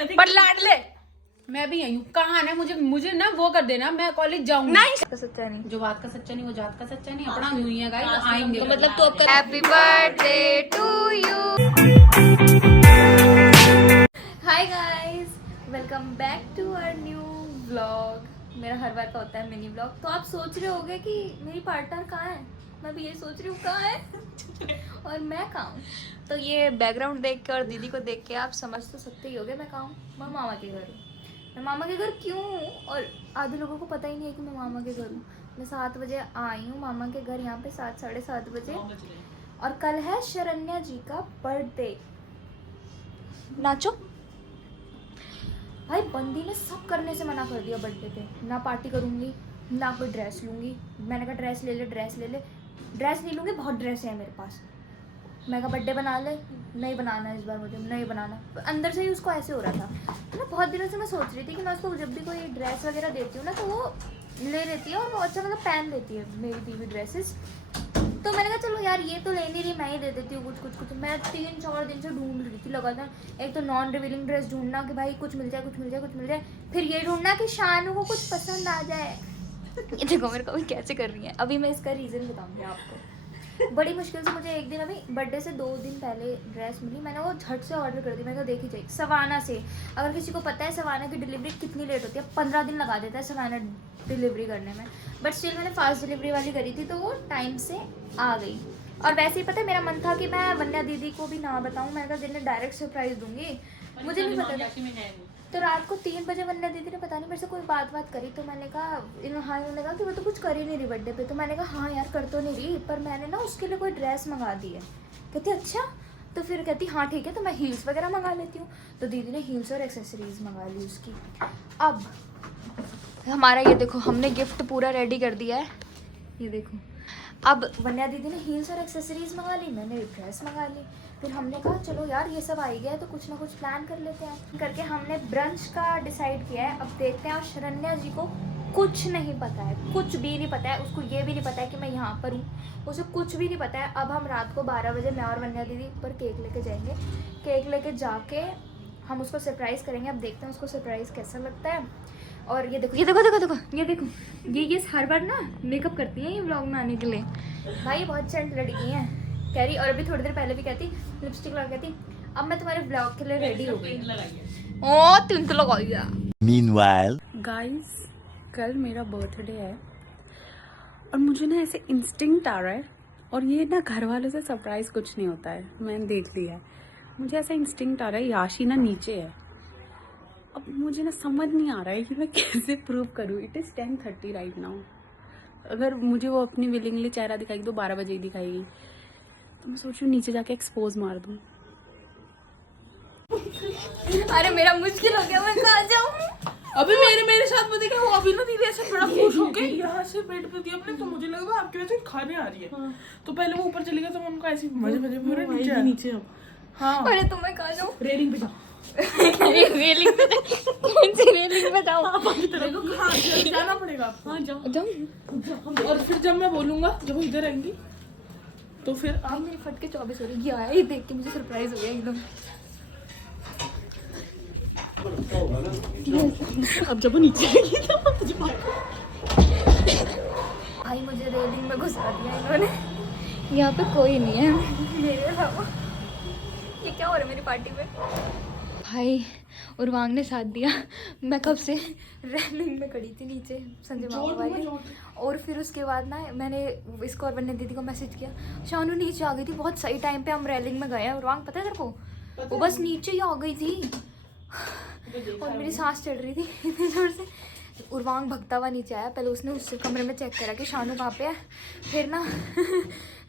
पर लाडले मैं भी आई हूँ। कहाँ है मुझे ना वो कर देना, मैं कॉलेज जाऊंगी। नहीं सच्चा नहीं, जो बात का सच्चा नहीं वो जात का सच्चा नहीं। अपना यूं ही है गाइस, आएंगे तो मतलब तो आपका happy birthday to you. Hi guys, welcome back to our new vlog. मेरा हर बार का होता है मिनी व्लॉग। तो आप सोच रहे होगे कि मेरी पार्टनर कहाँ है, मैं भी ये सोच रही हूँ कहाँ है और मैं कहाँ हूँ। तो ये बैकग्राउंड देख के और दीदी को देख के आप समझ तो सकते ही होगे मैं कहाँ हूँ। मैं मामा के घर हूँ। मैं मामा के घर क्यों हूँ और आधे लोगों को पता ही नहीं है कि मैं मामा के घर हूँ। मैं 7 बजे आई हूँ मामा के घर, यहाँ पे 7 साढ़े 7 बजे। और कल है शरण्या जी का बर्थडे। नाचो भाई। बंदी ने सब करने से मना कर दिया बर्थडे पे। ना पार्टी करूँगी ना कोई ड्रेस लूँगी। मैंने कहा ड्रेस ले ले ड्रेस ले ले, ड्रेस नहीं लूँगी, बहुत ड्रेस है मेरे पास। मैं कहा बर्थडे बना ले, नहीं बनाना इस बार, मुझे नहीं बनाना। अंदर से ही उसको ऐसे हो रहा था। तो ना बहुत दिनों से मैं सोच रही थी कि मैं उसको जब भी कोई ड्रेस वगैरह देती हूँ ना तो वो ले लेती है और वो अच्छा मतलब पहन लेती है मेरी दी हुई ड्रेसेस। तो मैंने कहा चलो यार ये तो ले नहीं रही, मैं ही दे देती हूँ कुछ। मैं 3-4 दिन से ढूंढ रही थी लगातार। एक तो नॉन रिवीलिंग ड्रेस ढूंढना कि भाई कुछ मिल जाए, फिर ये ढूंढना कि शानू को कुछ पसंद आ जाए। ये देखो मेरे को भी कैसे कर रही है। अभी मैं इसका रीज़न बताऊँगी आपको। बड़ी मुश्किल से मुझे एक दिन, अभी बर्थडे से 2 दिन पहले ड्रेस मिली। मैंने वो झट से ऑर्डर कर दी। मैंने कहा देखी जाए सवाना से। अगर किसी को पता है सवाना की डिलीवरी कितनी लेट होती है, 15 दिन लगा देता है सवाना डिलीवरी करने में। बट स्टिल मैंने फास्ट डिलीवरी वाली करी थी तो वो टाइम से आ गई। और वैसे ही पता है मेरा मन था कि मैं वन्या दीदी को भी ना बताऊँ। मैंने कहा जिन्हें डायरेक्ट सरप्राइज़ दूंगी, मुझे नहीं पता था। तो रात को 3 बजे वन्या दीदी ने पता नहीं मेरे से कोई बात करी। तो मैंने कहा इन्होंने कहा कि वो तो कुछ कर ही नहीं रही बर्थडे पे। तो मैंने कहा हाँ यार कर तो नहीं रही, पर मैंने ना उसके लिए कोई ड्रेस मंगा दी है। कहती अच्छा, तो फिर कहती हाँ ठीक है तो मैं हील्स वगैरह मंगा लेती हूँ। तो दीदी ने हील्स और एक्सेसरीज मंगा ली उसकी। अब हमारा ये देखो, हमने गिफ्ट पूरा रेडी कर दिया है, ये देखो। अब वन्या दीदी ने हील्स और एक्सेसरीज मंगा ली, मैंने ड्रेस मंगा ली। फिर हमने कहा चलो यार ये सब आ ही गया है तो कुछ ना कुछ प्लान कर लेते हैं करके हमने ब्रंच का डिसाइड किया है। अब देखते हैं। और शरण्या जी को कुछ नहीं पता है, कुछ भी नहीं पता है। उसको ये भी नहीं पता है कि मैं यहाँ पर हूँ, उसे कुछ भी नहीं पता है। अब हम रात को 12 बजे मैं और वन्या दीदी ऊपर केक लेके जाएंगे। केक लेके जाके हम उसको सरप्राइज़ करेंगे। अब देखते हैं उसको सरप्राइज़ कैसा लगता है। और ये देखो ये हर बार ना मेकअप करती हैं ये व्लॉग में आने के लिए। भाई बहुत चंट लड़की हैं कह रही। और अभी थोड़ी देर पहले भी कहती लिपस्टिक लगा कहती अब मैं तुम्हारे व्लॉग के लिए रेडी हो गई। ओ तुम तो लगा दिया। मीनवाइल गाइस, कल मेरा बर्थडे है और मुझे ना ऐसे इंस्टिंक्ट आ रहा है। और ये ना घर वालों से सरप्राइज कुछ नहीं होता है, मैंने देख लिया है। मुझे ऐसा इंस्टिंक्ट आ रहा है याशी ना नीचे है। अब मुझे ना समझ नहीं आ रहा है कि मैं कैसे प्रूव करूँ। It is 10:30 right now. अगर मुझे वो अपनी विलिंगली चेहरा दिखाएगी तो 12 बजे ही दिखाएगी। तो मैं सोच रही हूँ नीचे जाके एक्सपोज मार दूँ। अरे मेरा मुश्किल हो गया, मैं कहाँ जाऊँ। अभी मेरे साथ पता क्या हुआ, अभी ना दीदी ऐसे बड़ा खुश हो गई यहाँ से बेड पे थी अपने। तो मुझे लगा आपकी वजह से खाने आ रही है। तो पहले वो ऊपर चली गई तो मैं उनको ऐसे मजे में नीचे अब। हाँ अरे तो मैं कहाँ जाऊँ। रेलिंग पे जाओ। रेलिंग पे कौन सी रेलिंग पे जाऊँ। देखो हाँ जाना पड़ेगा आपको। हाँ जाओ। और फिर जब मैं बोलूंगा जब वो इधर आएंगी तो फिर आप मेरी फट के 24 हो रही है। ये देख के मुझे सरप्राइज हो गया एकदम। अब जब वो नीचे आएगी तो तुझे भाई मुझे रेलिंग में घुसा दिया इन्होंने। यहाँ पे कोई नहीं है मेरे अलावा। ये क्या हो रहा है मेरी पार्टी में। भाई उर्वांग ने साथ दिया। मैं कब से रेलिंग में खड़ी थी नीचे संजय मामा वाली। और फिर उसके बाद ना मैंने इसको और वन्या दीदी को मैसेज किया। शानू नीचे आ गई थी बहुत सही टाइम पे, हम रेलिंग में गए हैं। उर्वांग पता है तेरे को, वो बस नीचे ही आ गई थी और मेरी सांस चढ़ रही थी इतनी जोर से। उर्वांग भगता हुआ नीचे आया। पहले उसने उस कमरे में चेक करा कि शानू कहाँ पे है। फिर ना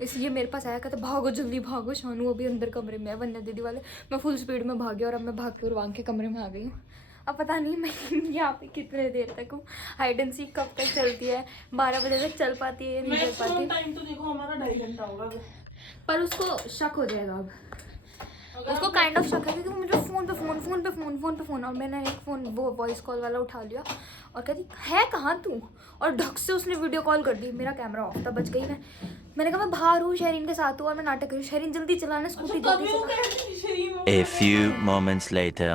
इसलिए मेरे पास आया, कहता भागो जल्दी भागो, शानू अभी अंदर कमरे में है वन्या दीदी वाले। मैं फुल स्पीड में भागी और अब मैं भाग के उर्वांग के कमरे में आ गई हूँ। अब पता नहीं मैं यहाँ पे कितने देर तक हूँ। हाइड एंड सीक कब तक चलती है, 12 बजे तक चल पाती है या नहीं चल पाती। टाइम तो देखो हमारा 2.5 घंटा होगा। पर उसको शक हो जाएगा अब। उसको काइंड ऑफ शक है क्योंकि मुझे फोन पे फोन और मैंने एक फ़ोन वो वॉइस कॉल वाला उठा लिया और कहती है कहाँ तू, और ढक से उसने वीडियो कॉल कर दी। मेरा कैमरा ऑफ था, बच गई मैंने कहा मैं बाहर हूँ शहरीन के साथ हूँ और मैं नाटक करूँ। शहरीन जल्दी चलाना स्कूटी जल्दी चला। A few moments later.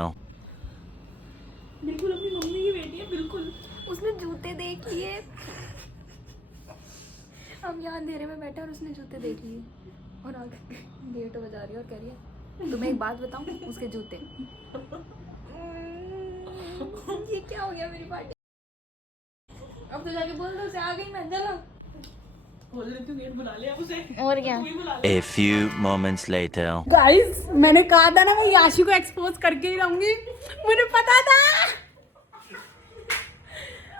उसने जूते देख लिए। हम यहाँ अंधेरे में बैठे और उसने जूते देख लिए और आगे गेट बजा रही है और कह रही है तुम्हें एक बात बताऊं, उसके जूते। ये क्या हो गया मेरी पार्टी। अब तो जाके बोल दो उसे आ गई मैं, चलो बोल देती हूँ, गेट बुला ले अब उसे। और क्या। तू ही बुला ले। A few moments later. Guys मैंने कहा था ना मैं याशी को एक्सपोज करके ही रहूंगी, मुझे पता था।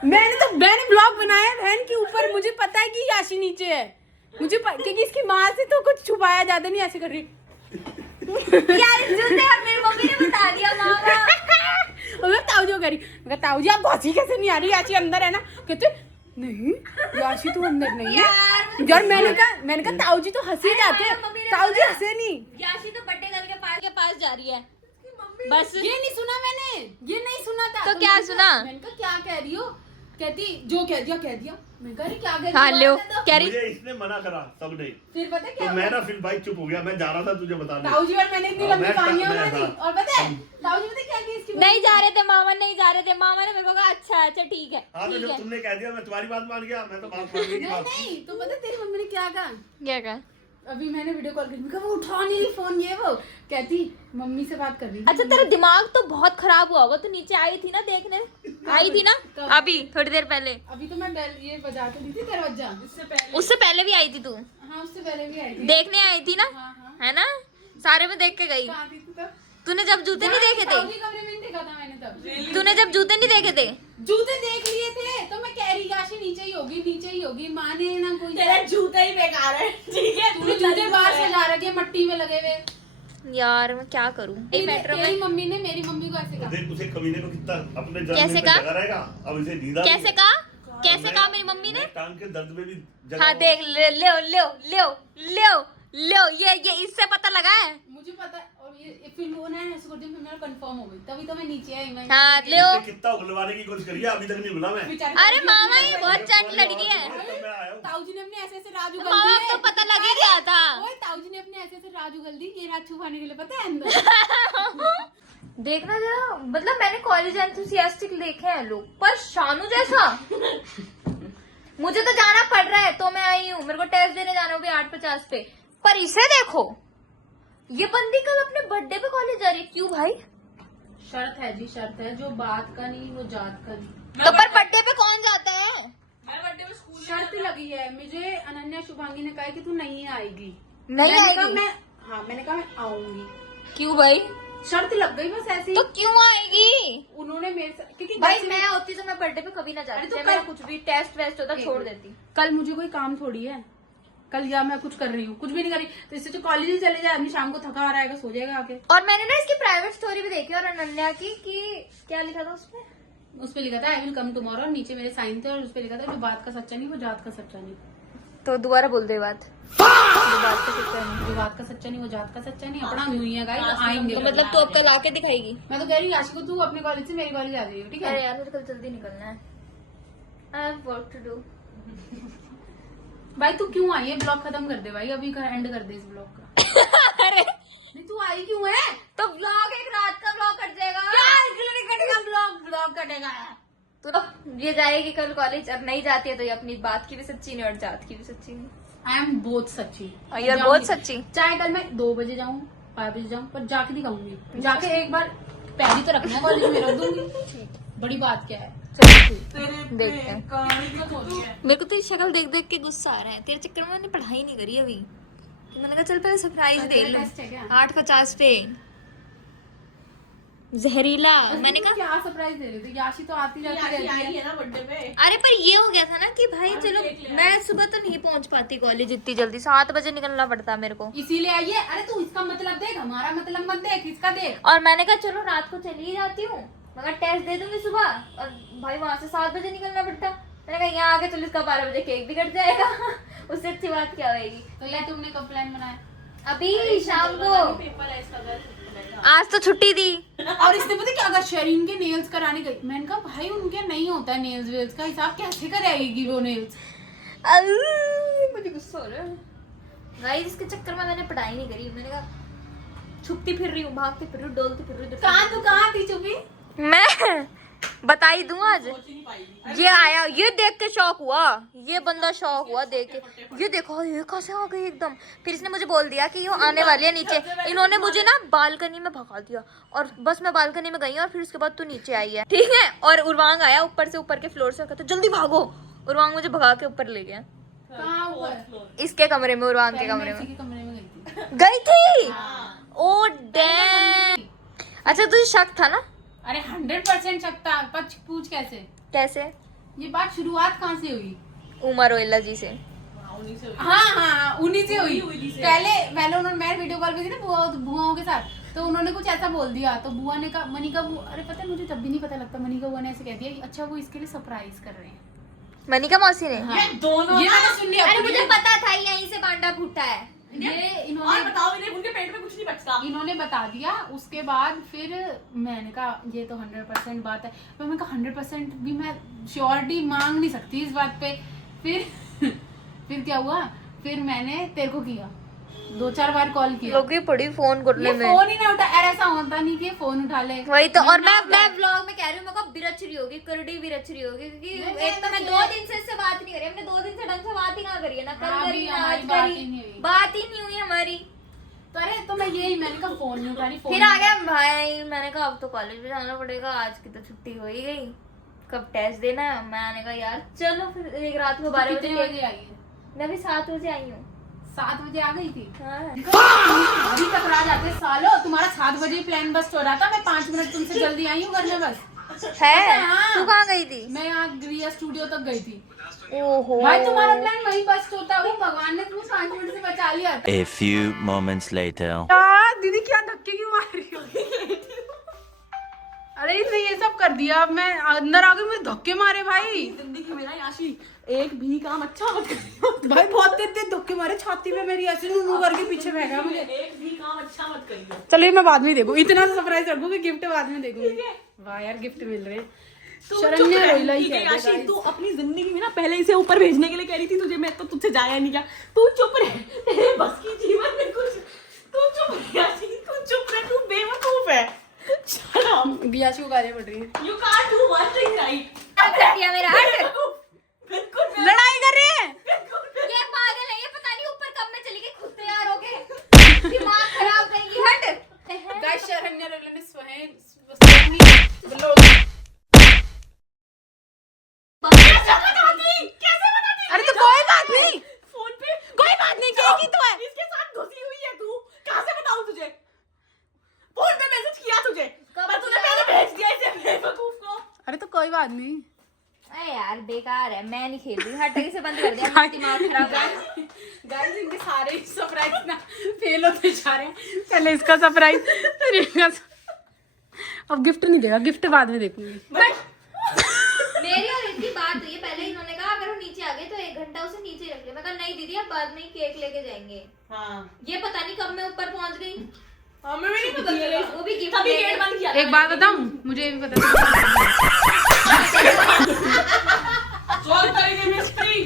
मैंने ब्लॉग बनाया बहन के ऊपर, मुझे पता है कि याशी नीचे है, क्योंकि इसकी माँ से तो कुछ छुपाया जाता नहीं, ऐसे कर रही यार जूते और मेरी मम्मी ने बता दिया मामा। मगर ताऊ कह रही, मगर ताऊ जी आप घोसी कैसे नहीं आ रही, याशी अंदर है ना। कहते नहीं याशी तू अंदर नहीं है यार। मैंने कहा ताऊ जी तो हंसे जाते हैं, ताऊ जी हंसे नहीं। याशी तो बर्थडे गर्ल के पास जा रही है बस। ये नहीं सुना मैंने, ये नहीं सुना था। तो क्या सुना? मैंने कहा क्या कह रही हो, कहती जो कह दिया मैं कह रही क्या कह रही। हाँ लो कह रही मुझे इसने मना करा सब ने, फिर पता है तो क्या मैं ना फिर भाई चुप हो गया, मैं जा रहा था तुझे बताने। ताऊ जी और मैंने इतनी लंबी कहानियां बना दी। और पता है ताऊ जी पता क्या की इसकी नहीं जा रहे थे मामा, नहीं जा रहे थे मामा ने मेरे को कहा अच्छा ठीक है हाँ तो ठीक जब है। तुमने कह दिया मैं तुम्हारी बात मान गया, मैं तो बात मानने की बात। नहीं तो पता है तेरी मम्मी ने क्या कहा, क्या कहा? अभी मैंने वीडियो कॉल की, वो उठा नहीं रही फोन, ये वो कहती मम्मी से बात कर रही। अच्छा तेरा दिमाग तो बहुत खराब हुआ होगा, तू नीचे आई थी ना देखने, आई थी ना अभी थोड़ी देर पहले। अभी तो मैं ये बजा के दी थी दरवाजा, उससे पहले भी आई थी तू, हाँ उससे पहले भी आई थी। देखने आई थी ना, है ना, सारे में देख के गई। कहाँ थी तू तब? तूने जब जूते नहीं देखे थे, ताऊ जी कमरे में नहीं देखा था मैंने तब। तूने जब जूते नहीं देखे थे, जूते देख लिए थे तो मैं कह रही याशी नीचे ही होगी, माँ ने ना कोई तेरा जूता ही बेकार है, ठीक है। तूने जूते बाहर से ला रखे मट्टी में लगे हुए। यार मैं क्या करूं। तेरी मम्मी ने मेरी मम्मी को ऐसे कहा। देख उसे कमीने को कितना अपने जन्म कैसे में कहा? जगा रहेगा, अब इसे नींद आ रही कैसे है। कहा, कैसे कहा मेरी मम्मी ने? मैं टांग के दर्द में भी जगा हाँ हूँ। देख ले ये इससे पता लगा है। मुझे पता है, और ये फिर वो ना ऐसे करती फिर मेरा कंफर्म हो गई, तभी तो मैं नीचे आई। मैं हाँ ले इसने कितना उगलवाने की कोशिश करी है, अभी तक नहीं बुला मैं। बेचारी अरे मामा ये बहुत चंट लड़की है। मैं आया हूँ। ताऊ जी ने अपने ऐसे राज उगल मामा दिए। तो पता लग ही गया था। ओए ताऊ जी ने अपने ऐसे राज उगल दी, ये राज छुपाने के लिए, पता है अंदर। देखना जरा, मतलब मैंने कॉलेज एंथुसियास्टिक देखे हैं लोग, पर शानू जैसा मुझे तो जाना पड़ रहा है तो मैं आई हूँ, मेरे को टेस्ट देने जाना होगा 8:50 पे। पर इसे देखो, ये बंदी कल अपने बर्थडे पे कॉलेज जा रही है, क्यों भाई? शर्त है जी, शर्त है, जो बात का नहीं वो जात का नहीं। तो पर बर्थडे पे कौन जाता है? मैं बर्थडे में स्कूल शर्त लगी है मुझे, अनन्या शुभांगी ने कहा कि तू नहीं आएगी। नहीं मैंने कहा आएगी? मैंने कहा मैं आऊंगी। क्यों भाई? शर्त लग गई बस ऐसी। तो क्यों आएगी? उन्होंने मेरे से, क्योंकि भाई मैं होती तो मैं बर्थडे पे कभी ना जाती, अरे तो चाहे मेरा कल- कुछ भी टेस्ट वेस्ट होता छोड़ देती। कल मुझे कोई काम थोड़ी है, कल या मैं कुछ कर रही हूँ, कुछ भी नहीं कर रही, तो इससे जो कॉलेज ही चले जाए आदमी, शाम को थका आ रहा है, सो जाएगा आके। और मैंने ना इसकी प्राइवेट स्टोरी भी देखी और अनन्या की, कि क्या लिखा था उसपे? उस पे लिखा था आई विल कम टुमारो, और नीचे मेरे साइन थे, और उस पे लिखा था जो बात का सच्चा नहीं वो जात का सच्चा नहीं। तो दोबारा बोल दे बात। जो बात का सच्चा नहीं, जो बात का सच्चा नहीं वो जात का सच्चा नहीं, अपना हुई है गाइस, आएंगे। तो मतलब तू अब कल आके दिखाएगी? मैं तो कह रही हूँ याशी को तू अपने कॉलेज से मेरे कॉलेज आ जाइए, ठीक अरे है? यार मुझे कल जल्दी निकलना है, I have work to do. भाई तू क्यों आई है, ब्लॉग खत्म कर दे भाई, अभी एंड कर दे इस ब्लॉग का। अरे नहीं तू आई क्यों है? तो ब्लॉग एक रात का ब्लॉग कट जाएगा। ब्लॉग कटेगा। तो ये जाएगी कल कॉलेज, अब नहीं जाती है तो ये अपनी बात की भी सच्ची नहीं और जात की भी सच्ची नहीं। आई एम बहुत सच्ची, और you're बहुत सच्ची। चाहे कल मैं 2 बजे जाऊँ 5 बजे जाऊँ, पर जाके दिखाऊंगी, जाके एक बार पैर ही तो रखना है कॉलेज में, रख दूंगी। बड़ी बात क्या है, चल तेरे देखते हैं। कहानी तो होती है। मेरे को तो ये शक्ल देख देख के गुस्सा आ रहा है, तेरे चक्कर में मैंने पढ़ाई नहीं करी अभी, तो मैंने कहा चल पहले सरप्राइज दे तेरा लूं। टेस्ट है क्या? 8:50 पे जहरीला, मैंने कहा क्या सरप्राइज दे रही थी, याशी तो आती जाती याशी रहती आई है। है ना बर्थडे पे। अरे पर ये हो गया था ना कि भाई चलो मैं सुबह तो नहीं पहुंच पाती कॉलेज इतनी जल्दी, 7 बजे निकलना पड़ता मेरे को, इसीलिए आई है। अरे तू इसका मतलब देख, हमारा मतलब मत देख, इसका देख। और मैंने कहा चलो रात को चली ही जाती हूँ, मगर टेस्ट दे दूंगी सुबह, और भाई वहां से 7 बजे निकलना पड़ता। मैंने कहा यहाँ आके चलो इसका 12 बजे केक भी कट जाएगा। उससे अच्छी बात क्या होगी। तो ये तुमने कब प्लान बनाया? अभी शाम को, पेपर है इसका कल। आज तो छुट्टी थी। और इसने पता क्या, अगर शरीन के नेल्स कराने गई, मैंने कहा भाई उनके नहीं होता है नेल्स वेल्स का हिसाब, कैसे कराएगी वो नेल्स? मुझे गुस्सा हो रहा है गाइस, इसके चक्कर में मैंने पढ़ाई नहीं करी। मैंने कहा छुपती फिर रही हूँ, भागती फिर रही हूँ, डोलती फिर रही हूँ। कहाँ तू कहाँ थी चुपी? मैं बता बता ही दूं आज। ये आया, ये देख के शौक हुआ, ये बंदा शौक हुआ देख के, ये देखो ये कैसे आ गई एकदम। फिर इसने मुझे बोल दिया कि ये आने वाली है नीचे। इन्होंने मुझे ना बालकनी में भगा दिया और बस मैं बालकनी में गई और फिर उसके बाद तू नीचे आई है, ठीक है। और उर्वांग आया ऊपर से, ऊपर के फ्लोर से, कहता जल्दी भागो। उर्वांग मुझे भगा के ऊपर ले गया, इसके कमरे में, उर्वांग के कमरे में गई थी। Oh damn. अच्छा तुझे शक था ना? अरे 100% शक था। पूछ कैसे कैसे? ये बात शुरुआत कहाँ से हुई? उमर ओइला जी से। हाँ उन्हीं से हुई। पहले उन्होंने, मैं वीडियो कॉल पे थी ना बुआओं के साथ, तो उन्होंने कुछ ऐसा बोल दिया, तो बुआ ने कहा, मनिका बुआ, अरे पता है मुझे तब भी नहीं पता लगता, मनिका बुआ ने ऐसे कह दिया कि अच्छा वो इसके लिए सरप्राइज कर रहे हैं। मनिका मौसी ने? ये दोनों ये मैंने सुन लिया। अरे मुझे पता था यहीं से बांडा फूटा है। ये इन्होंने, बताओ इन्हें, उनके पेट में कुछ नहीं बचता। इन्होंने बता दिया। उसके बाद फिर मैंने कहा ये तो 100% बात है, तो मैंने कहा 100% भी मैं श्योरिटी मांग नहीं सकती इस बात पे। फिर क्या हुआ, फिर मैंने तेरे को किया, 2-4 बार कॉल किया, लोगी पड़ी फोन करने में, फोन ही ना उठा। ऐसा होता नहीं कि फोन उठा ले। वही तो। और मैं व्लॉग में कह रही हूँ, मेरे को बिरच रही होगी, करड़ी बिरच रही होगी, क्योंकि एक तो मैं 2 दिन से इससे बात नहीं करी, हमने 2 दिन से ढंग से बात ही ना करी है, ना कल करी ना आज करी, बात ही नहीं हुई हमारी। तो अरे तो मैं यही, मैंने कहा फोन नहीं उठा रही। फिर आ गया भाई, मैंने कहा अब तो कॉलेज में जाना पड़ेगा, आज की तो छुट्टी हो ही गई, कब टेस्ट देना है। मैंने कहा यार चलो फिर एक रात को 12 बजे आई है। मैं भी 7 बजे आई हूँ। 7 बजे आ गई थी। हाँ। अभी टकरा जाते सालो, तुम्हारा 7 बजे प्लान बस हो रहा था, मैं 5 मिनट तुमसे जल्दी आई हूँ घर में बस। है? हाँ। तू कहाँ गई थी? मैं यहाँ रिया स्टूडियो तक गई थी। ओहो भाई तुम्हारा प्लान वही बस होता, वो भगवान ने तुम्हें 5 मिनट से बचा लिया। A few moments later. दीदी क्या धक्के क्यों मार रही हो? अरे इसने ये सब कर दिया, अब मैं अंदर आ गई, मुझे धक्के मारे भाई। जिंदगी में ना याशी एक भी काम अच्छा मत करियो। भाई बहुत तेज धक्के मारे छाती पे मेरी, ऐसे नुनू करके पीछे फेंका मुझे। एक भी काम अच्छा मत करियो। चलिए मैं बाद में देखूँ, इतना सरप्राइज रखूंगी, गिफ्ट बाद में देखूंगी। वाह यार गिफ्ट मिल रहे हैं। शरण्या रोइला ही कह दे याशी, तू अपनी जिंदगी में ना पहले इसे ऊपर भेजने के लिए कह रही थी तुझे, मैं तो तुझसे जाया नहीं क्या। तू चुप रह, तेरे बस की जीवन में कुछ, तू चुप रह याशी, तू चुप रह, तू बेवकूफ है। Shut up. बियाशी को गालियां पड़ रही हैं। You can't do one thing right. कर दिया मेरा, हट। बिल्कुल लड़ाई कर रहे हैं। ये पागल है, ये पता नहीं ऊपर कब में चली गई, खुद तैयार हो गए, दिमाग खराब करेंगी, हट। गाइस शरण्या रोइला ने स्वयं अरे तो कोई बात नहीं, फोन पे कोई बात नहीं, कहेगी तो है। इसके साथ घुसी हुई है तू, कहाँ से बताऊं तुझे? फोन पे मैसेज किया तुझे, पर तूने पहले भेज दिया इसे बेवकूफ को। अरे तो कोई बात नहीं। अरे यार बेकार है, मैं नहीं खेल रही, हट, इसे बंद कर दिया, दिमाग खराब कर। गाइस इनके सारे सरप्राइज ना फेल होते जा रहे हैं। पहले इसका सरप्राइज, फिर इनका। अब गिफ्ट नहीं देगा, गिफ्ट बाद में देखूंगी। मेरी और इनकी बात हुई है, पहले इन्होंने कहा अगर हम नीचे आ गए तो 1 घंटा उसे नीचे रख ले। मैं कहा नहीं दीदी अब बाद में ही केक लेके जाएंगे। हाँ, ये पता नहीं कब मैं ऊपर पहुंच गई, हमें भी नहीं पता चला। वो भी गिफ्ट तभी गेट बंद किया। एक बात बताऊं, मुझे ये भी पता सॉल्व करेंगे मिस्ट्री,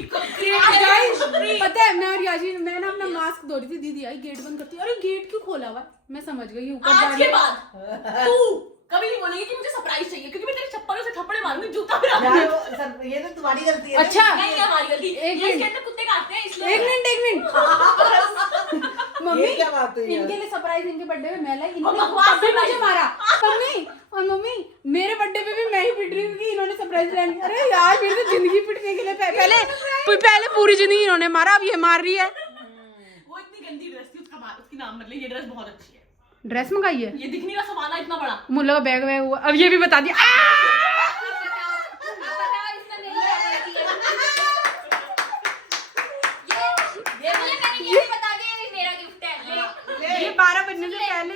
पता है। मैं और याशी, मैं ना अपना मास्क धो रही थी, दीदी आई गेट बंद करती, अरे गेट क्यों खोला हुआ है? मैं समझ गई ऊपर आज जाने। के बाद तू कभी नहीं बोलेगी कि मुझे सरप्राइज चाहिए, क्योंकि मैं तेरे चप्पलों से थप्पड़ मारूंगी, जूता भी ये तो तुम्हारी गलती है। अच्छा नहीं है हमारी गलती। एक ये इसके मिनट, अंदर कुत्ते काटते हैं इसलिए। एक मिनट मम्मी, ये क्या बात हुई यार? इनके लिए सरप्राइज, इनके बर्थडे में मैं लाई, और इन्होंने बकवास तब भी मुझे surprise। मारा। मम्मी और मम्मी मेरे बर्थडे पे भी मैं ही पिट रही हूँ कि इन्होंने सरप्राइज प्लान। अरे यार मेरी तो जिंदगी पिटने के लिए पहले पूरी जिंदगी इन्होंने मारा, अब ये मार रही है। वो इतनी गंदी ड्रेस थी, उसकी नाम मतलब, ये ड्रेस बहुत अच्छी है। ड्रेस मंगाई है, ये दिखने का सामान है इतना बड़ा। मुल्ला का बैग वैग हुआ, अब ये भी बता दिया। ये 12 बजने से पहले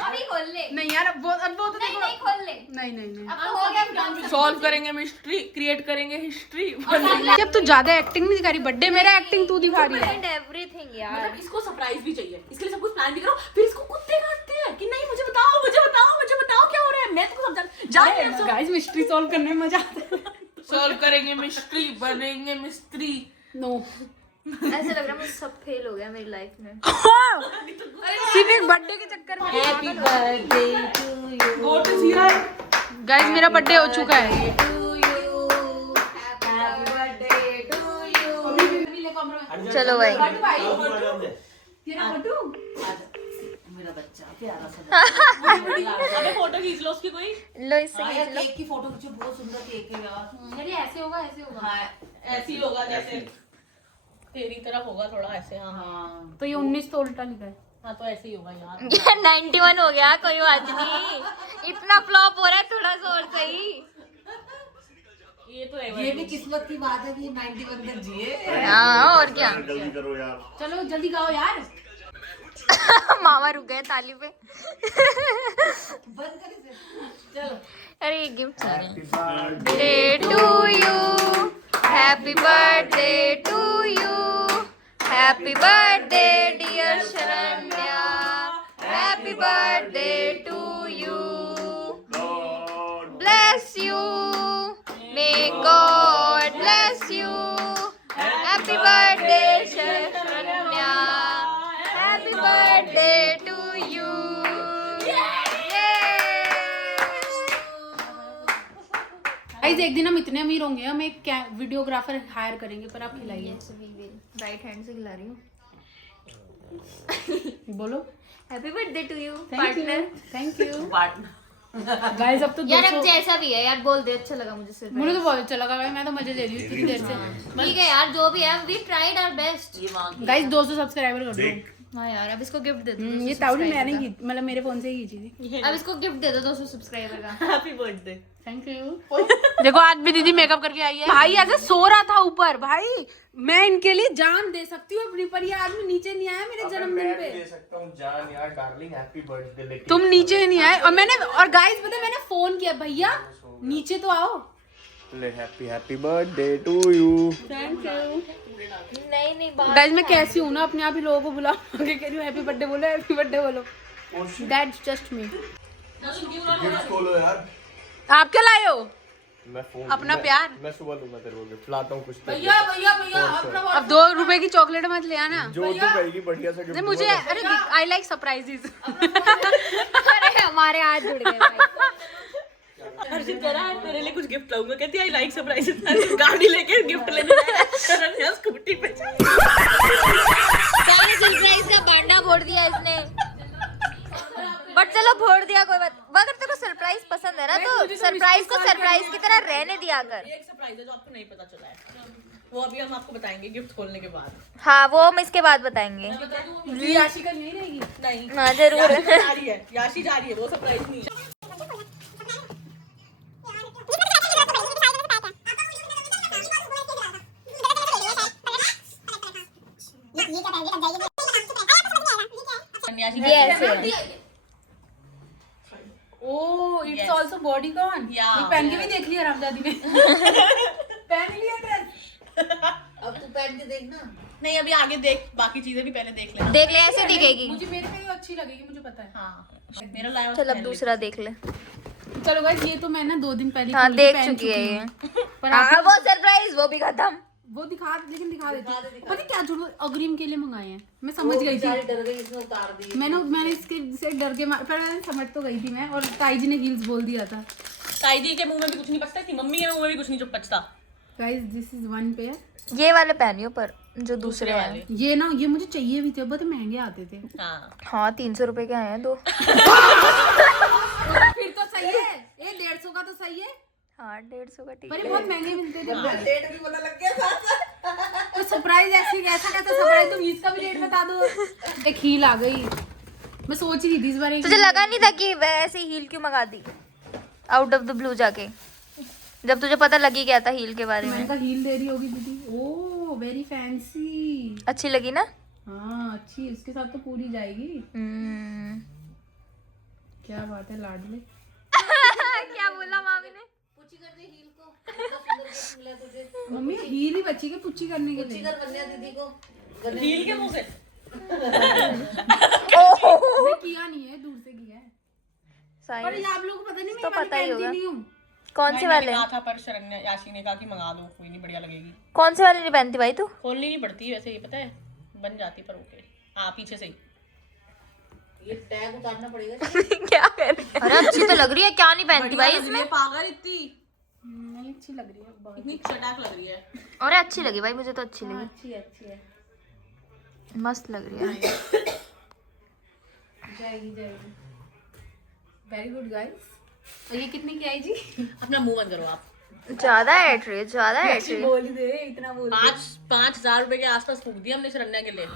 अभी खोल ले। नहीं यार, अब वो तो नहीं देखो। नहीं खोल ले, नहीं अब तो हो गया। सॉल्व करेंगे मिस्ट्री, क्रिएट करेंगे हिस्ट्री। जब तू ज्यादा एक्टिंग नहीं दिखा रही, बर्थडे मेरा एक्टिंग तू दिखा रही है। एवरीथिंग यार, मतलब इसको सरप्राइज भी चाहिए, इसके लिए सब कुछ प्लान भी करो, फिर इसको कुत्ते काटते हैं कि नहीं मुझे बताओ, मुझे बताओ, मुझे बताओ क्या हो रहा है। मैं तुमको समझा गाइस मिस्ट्री सॉल्व करने में मजा आता है। सॉल्व करेंगे मिस्ट्री, बनेंगे मिस्ट्री। नो ऐसे लग रहा है मुझे सब फेल हो गया मेरी लाइफ में। सिर्फ एक बर्थडे के चक्कर में। Happy birthday to you. Go to जीरा। गाइस मेरा बर्थडे हो चुका है। चलो भाई मेरा बच्चा प्यारा सा अबे फोटो खींच लो उसकी कोई। लो इससे हाँ खींच यार, लो। केक की फोटो खींचो, बहुत सुंदर केक है यार। अरे ऐसे होगा ऐसे होगा। हाँ ऐसी होगा जैसे तेरी तरफ होगा थोड़ा ऐसे। हाँ हाँ तो ये 19 तो उल्टा लिखा है। हाँ तो ऐसे ही होगा यार। यार 91 हो गया, कोई बात नहीं। इतना फ्लॉप हो रहा है, थोड़ा सा और सही। ये तो है ये भी किस्मत की बात है कि 91 तक जिए। हाँ और क्या। यार, जल्दी करो यार। चलो जल्दी गाओ यार। मामा रुक गए ताली पे। बंद कर इसे। चलो अरे ये gift birthday to you, happy birthday to you, happy birthday dear Sharanya, happy birthday to you, bless you, may God bless you, happy birthday Sharanya, happy birthday to you. Guys एक दिन हम इतने अमीर होंगे, हम एक वीडियोग्राफर हायर करेंगे, पर आप खिलाइए। राइट हैंड से खिला रही हूँ। बोलो happy birthday to you thank partner. You thank you. Guys अब तो यार अब 200 जैसा भी है यार, बोल दे, अच्छा लगा मुझे सिर्फ। मुझे तो बहुत अच्छा लगा भाई, मैं तो मजे ले रही हूँ इतनी देर से। ठीक है यार, जो भी है वी ट्राइड आवर बेस्ट। ये मांग गाइस 200 सब्सक्राइबर कर देख दो। हाँ यार, अब इसको गिफ्ट दे दो। ये तावड़ी मैंने की, मतलब मेरे फोन से ही खींची थी। अब इसको गिफ्ट दे दो 200 सब्सक्राइबर का। Happy birthday. Thank you. देखो आज भी दीदी मेकअप करके आई है। भाई ऐसे सो रहा था ऊपर, भाई मैं इनके लिए जान दे सकती हूँ अपनी, पर ये आदमी नीचे नहीं आया मेरे जन्मदिन पे। दे सकता हूँ जान यार डार्लिंग, हैप्पी बर्थडे। लेकिन तुम नीचे नहीं आए और गाइस पता है मैंने फोन किया, भैया नीचे तो आओ। Happy birthday to you. Thank you. नहीं बात गाइस मैं कैसी हूँ ना, अपने आप ही लोगों को बुला के कह रही हूँ हैप्पी बर्थडे बोलो, हैप्पी बर्थडे बोलो। That's just me. गिफ्ट खोलो यार। आप क्या लाए हो? मैं फोन अपना प्यार। मैं सुबह दूंगा तेरे को गिफ्ट, लाता हूँ कुछ तो। भैया भैया भैया अपना अब 2 रुपए की चॉकलेट मत ले आना। जो तू कहेगी बढ़िया सा गिफ्ट। नहीं मुझे, अरे आई लाइक सरप्राइजेस। अरे हमारे हाथ जुड़ गए भाई। अर्जुन कह रहा है तेरे लिए कुछ गिफ्ट लाऊंगा, कहती है आई लाइक सरप्राइजेस। गाड़ी लेके गिफ्ट लेने जाएगा स्कूटी पे। पहले सरप्राइज का बांडा फोड़ दिया इसने, बट चलो फोड़ दिया कोई बात। अगर तेरे को सरप्राइज पसंद है ना तो सरप्राइज को सरप्राइज की तरह रहने दिया कर। एक सरप्राइज है जो आपको नहीं पता चला है, वो अभी हम आपको बताएंगे गिफ्ट खोलने के बाद। हाँ वो हम इसके बाद बताएंगे। याशी का नहीं रहेगी। नहीं हाँ जरूर। याशी जा रही है, याशी जा रही है, वो सरप्राइज नहीं है। याशी ये ऐसे है। Oh it's also bodycon. Yeah. ये पहन के भी देख लिया रामदादी ने। पहन लिया ड्रेस। अब तू पहन के देखना। नहीं अभी आगे देख, बाकी चीजें भी पहले देख लेना। देख ले, ऐसे दिखेगी। मुझे मेरे पे ये अच्छी लगेगी, मुझे पता है। हाँ मेरा लाया चल अब दूसरा देख ले। चलो गाइस ये तो मैं ना 2 दिन पहले हाँ खोल के देख पहन चुकी है ये। पर हाँ आप वो सरप्राइज वो भी खत्म। वो दिखा देती हूँ। पता है क्या झूठ, अग्रिम के लिए मंगाए हैं। मैं समझ गई थी, डर गई, इसने उतार दी। मैंने इसके से डर के पर मैंने समझ तो गई थी मैं, और ताई जी ने हील्स बोल दिया था। ताई जी के मुंह में भी कुछ नहीं पचता थी, मम्मी के मुंह में भी कुछ नहीं पचता। Guys this is 1 pair. ये वाले पहनियो, पर जो दूसरे हैं ये ना ये मुझे चाहिए भी थे, बहुत महंगे आते थे। हाँ हाँ 300 रुपए के आए हैं 2। फिर तो सही है, ये 150 का तो सही है, हाँ 150 का ठीक पर है। ये बहुत महंगे मिलते थे। डेट भी पता लग गया साथ। तो सरप्राइज ऐसा कैसा सरप्राइज, तुम इसका भी रेट बता दो। एक हील आ गई, मैं सोच रही थी इस बार तुझे लगा नहीं था कि वैसे हील क्यों मंगा दी आउट ऑफ द ब्लू जाके, जब तुझे पता लगी गया था हील के बारे मैंने में? कहा हील दे रही होगी दीदी। Oh very fancy. अच्छी लगी ना? हाँ अच्छी, उसके साथ तो पूरी जाएगी। क्या बात है लाडले। क्या बोला मामी ने? पूछी कर दे हील को, कितना सुंदर गिफ्ट मिला तुझे। मम्मी हील ही बची के पुच्ची करने के पूछी लिए। कर बन्या दीदी को। हील के मुंह से मैंने किया नहीं है, दूर से किया है। सही पर ये आप लोगों को पता नहीं, मैं तो ये वाली पता ही पहनती होगा। नहीं हूँ। कौन से वाले? कहा था पर शरण्या याशी ने कहा कि मंगा लो, कोई नहीं बढ़िया लगेगी। कौन से वाले नहीं पहनती भाई तू? खोलनी नहीं पड़ती वैसे, ये पता है बन जाती पर ओके। हाँ पीछे से ही ये टैग उतारना पड़ेगा। क्या कर रही है? अरे अच्छी तो लग रही है, क्या नहीं पहनती भाई इसमें। पागल इतनी नहीं अच्छी लग रही है बहुत। इतनी चटाक लग रही है। अरे अच्छी लगी भाई, मुझे तो अच्छी लगी, अच्छी है। मस्त लग रही है। जाएगी। Very good guys. और ये कितने की आई जी? अपना मुंह बंद करो आप। ज्यादा एट रही है, ज्यादा एट रही है। बोल दे, इतना बोल। 5,000 रुपए के आसपास फूक दिया हमने शरण्या के लिए,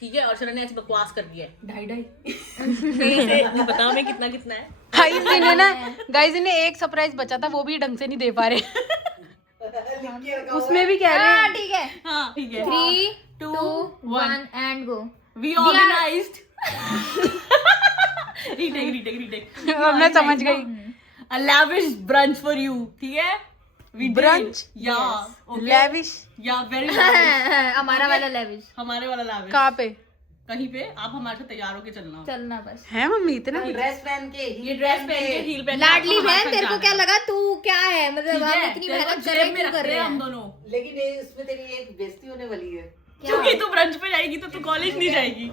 ठीक है, और शरण्या ऐसी बकवास कर दी है। 2.5 बताओ मैं कितना है। गाइस इन्हें ना एक सरप्राइज बचा था, वो भी ढंग से नहीं दे पा रहे। उसमें भी कह रहे हैं। ठीक है, हाँ ठीक है। 3, 2, 1 1 and go. We organised retake अब मैं समझ गई। a lavish brunch for you, ठीक है? We did. Brunch? Yeah. Okay. Lavish Yeah, very lavish. हमारा वाला लेविश। हमारे वाला lavish. कहाँ पे कहीं पे आप हमारे साथ तैयार होके चलना। चलना बस। है मम्मी इतना? ड्रेस पहन के ये ड्रेस पहन के हील पहन के लाडली आपको हमारे बहन, साथ तेरे को जाना क्या है। लगा तू क्या है, मतलब ठीक हम है, इतनी तेरे को मेहनत जेब कर में कर रखते रहे हैं हम हैं। दोनों। लेकिन ये इसमें तेरी एक बेइज्जती होने वाली है। क्योंकि तू ब्रंच पे जाएगी तो तू कॉलेज नहीं जाएगी।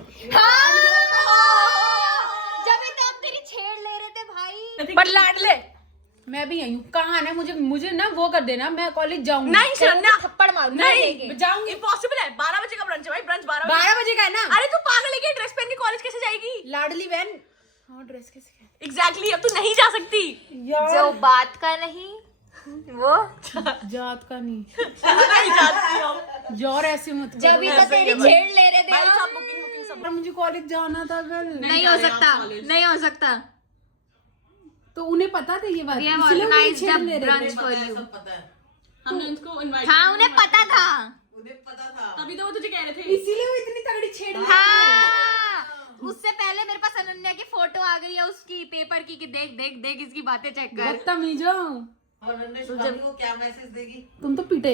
जब तो हम तेरी छेड़ ले रहे थे भाई। पर लाडले मैं भी आई हूँ। कहाँ है? मुझे ना वो कर देना, मैं कॉलेज जाऊंगी। नहीं शरण्या, थप्पड़ मार नहीं जाऊंगी। इम्पॉसिबल है। 12 बजे का ब्रंच है भाई, ब्रंच 12 12 बजे का है ना? अरे तू पागल है क्या? ड्रेस पहन के कॉलेज कैसे जाएगी? लाडली बहन। हाँ ड्रेस कैसे? एग्जैक्टली, अब तू नहीं जा सकती। जो बात का नहीं वो जात का नहीं। नहीं जाती हम। जोर ऐसे मत करो। जब भी तो तेरी छेड़ ले रहे थे भाई हम। सब बुकिंग सब। पर मुझे कॉलेज जाना था कल। नहीं हो सकता, नहीं हो सकता। तो उन्हें पता था ये बात, We have इसलिए वो मुझे organized छेड़ a ले रहे brunch थे। for you। सब पता है, हमने उनको इनवाइट हाँ उन्हें पता था। उन्हें पता था। तभी तो वो तुझे कह रहे थे। इसीलिए वो इतनी तगड़ी छेड़ रहे थे। हाँ उससे पहले मेरे पास अनन्या की फोटो आ गई है उसकी पेपर की कि देख देख देख इसकी बातें चेक कर। बदतमीजो, और उन्होंने शुभांगी को क्या मैसेज देगी? तुम तो पिटे।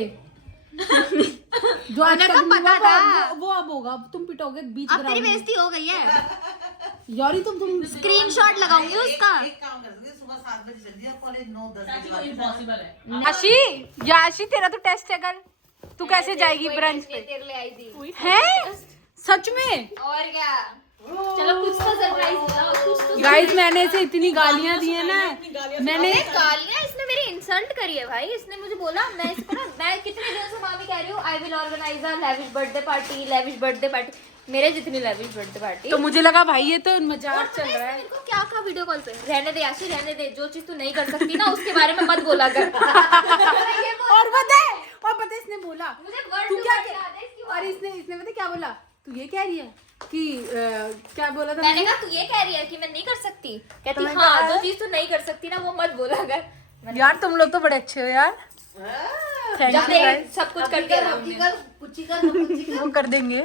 जो आज उन्हें तक तो नहीं पता हुआ, था। वो अब होगा। अब तुम पिटोगे बीच अब तेरी ग्राउंड में। बेइज्जती हो गई है। यारी तुम स्क्रीनशॉट लगाऊंगी उसका। एक काम कर सकते, सुबह 7 बजे चल दिया कॉलेज, 9-10 चाची बजे वो इम्पॉसिबल है। याशी तेरा तो टेस्ट है कल। तू कैसे जाएगी ब्रंच पे? तेरे लिए आई थी। है सच में? और क्या? चलो कुछ तो सरप्राइज दिलाओ, कुछ तो। गाइस मैंने इसे इतनी गालियां दी है ना। मैंने गालियां इसने मेरी इंसल्ट करी है भाई। इसने मुझे बोला, मैं इसको ना, मैं कितने दिनों से मामी कह रही हूँ I will organise a lavish birthday party, lavish birthday party. मेरे जितनी लेविश बर्थडे पार्टी। तो मुझे लगा भाई ये तो मजाक और चल पता है रहा इसने है। मेरे को क्या कहा वीडियो कॉल पे? रहने दे आशी, रहने दे, जो चीज तू नहीं कर सकती ना उसके बारे में मत बोला कर। और पता है इसने बोला मुझे word तू to क्या word याद है इसकी और इसने पता क्या बोला? तू ये कह रही है कि क्या बोला था मैंने कहा तू ये कह रही है कि मैं नहीं कर सकती? कहती मैं हाँ कहा- जो चीज तू नहीं कर सकती ना वो मत बोला कर। यार तुम लोग तो बड़े अच्छे हो यार। थैंक जब यू देख गाइस। सब कुछ करके कुछ कर, वो कर देंगे।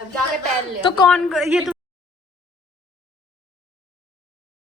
अब जाके पहन ले। तो कौन ये